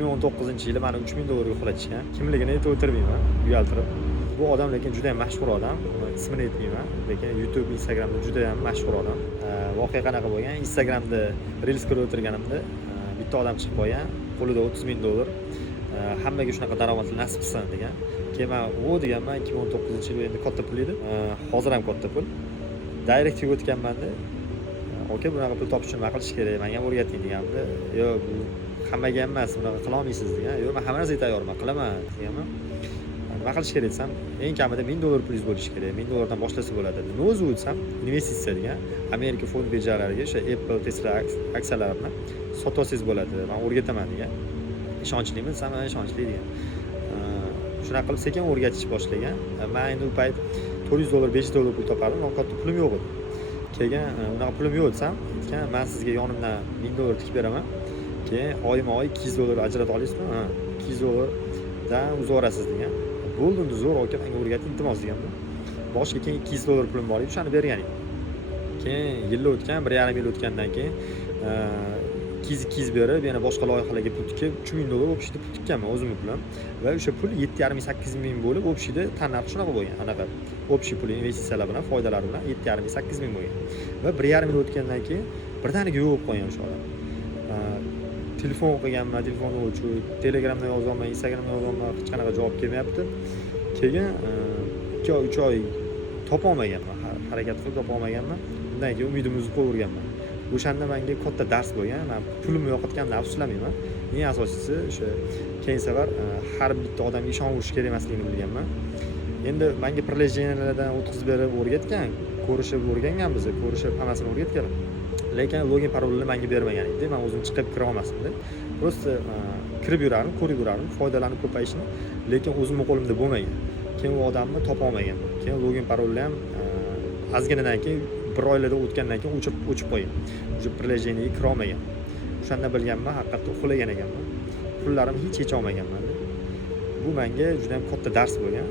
2019-yili meni $3000 uxlatishgan. Kimligini aytib o'tirmayman, uyaltirib. Bu odam lekin juda ham mashhur odam. Ismini aytmayman, lekin YouTube, Instagramda juda ham mashhur odam. Voqea qanaqa bo'lgan? Instagramda Reels ko'rib o'tirganimda bitta odam chiqib qolgan, qo'lida $30,000. Hammaga shunaqa daromadli nasib qilsin degan. Keyin men deganman 2019-yil endi katta pul edi. Hozir ham katta pul. Direktga o'tganman-da. Oka, bunaqa pul topish uchun nima qilish kerak? Menga ham o'rgating deganimda, "Yo'q, bu hammaga ham emas, bunaqa qila olmaysiz" degan. "Yo'q, men hamma narsaga tayyorman, qilaman" deganman. Nima qilish kerak desam, eng kamida $1000 pulingiz bo'lishi kerak. $1000 dan boshlasa bo'ladi. Nima o'zi desam, investitsiya degan. Amerika fond birjalariga o'sha Apple, Tesla aksiyalarini sotib olsangiz bo'ladi. Men o'rgataman degan. Ishonchliman desam, ishonchli degan. Shunaqa qilib sekin o'rgatish boshlagan. Men endi u payt $400, $500 pul topardim, katta pulim yo'q edi. Keyin unaqa pulim yo'q desam, men sizga yonimdan $1000 tikib beraman. Keyin oyma-oy $200 ajrata olasizmi? Ha, $200 dan uzvorasiz degan. Bo'ldi, zo'r aka, menga o'rgating, iltimos deganman. Boshiga keyin $200 pulim bor edi, o'shani bergan edim. Keyin yil o'tgan, 1,5 yil o'tgandan keyin 200 berib, yana boshqa loyihalarga pul tikib, $3000 o'pishda pul tikkanman o'zimning pulim. Va o'sha pul 7,5-8,000 bo'lib, o'pishda tanlab shunaqa bo'lgan. Anaqa o'pishi puli investitsiyalar bilan, foydalari bilan 7,5-8,000 bo'lgan. Va 1,5 yil o'tgandan keyin birdaniga yo'q qo'ygan o'sha odam. Telefon qilganman, telefonni o'chirib, Telegramda yozyapman, Instagramda yozyapman, hech qanaqa javob kelmayapti. Keyin 2 oy, 3 oy topa olmaganman, harakat qilib topa olmaganman. Undan keyin umidimni uzib qo'yganman. O'shanda menga katta dars bo'lgan. Men pulimni yo'qotganimdan afsuslanmayman. Eng asosiysi o'sha keyin safar har bitta odamga ishonuverish kerak emasligini bilganman. Endi menga privilegiyalardan o'tkazib berib o'rgatgan, ko'rishib o'rgangan biz, ko'rishib hammasini o'rgatgan. Lekin login parolni menga bermagan edi. Men o'zim chiqib kira olmasdim. Prosta kirib yurardim, ko'rib yurardim, foydalanib ko'payishini, lekin o'zimning qo'limda bo'lmagan. Keyin u odamni topa olmaganman. Keyin login parolni ham ozginadan keyin 1 oylarda o'tgandan keyin o'chib qo'ygan. O'sha privilegiyaniga kira olmagan. O'shanda bilganman, haqiqatda uxlagan ekanman. Pullarimni hech olmaganman. Bu menga juda ham katta dars bo'lgan.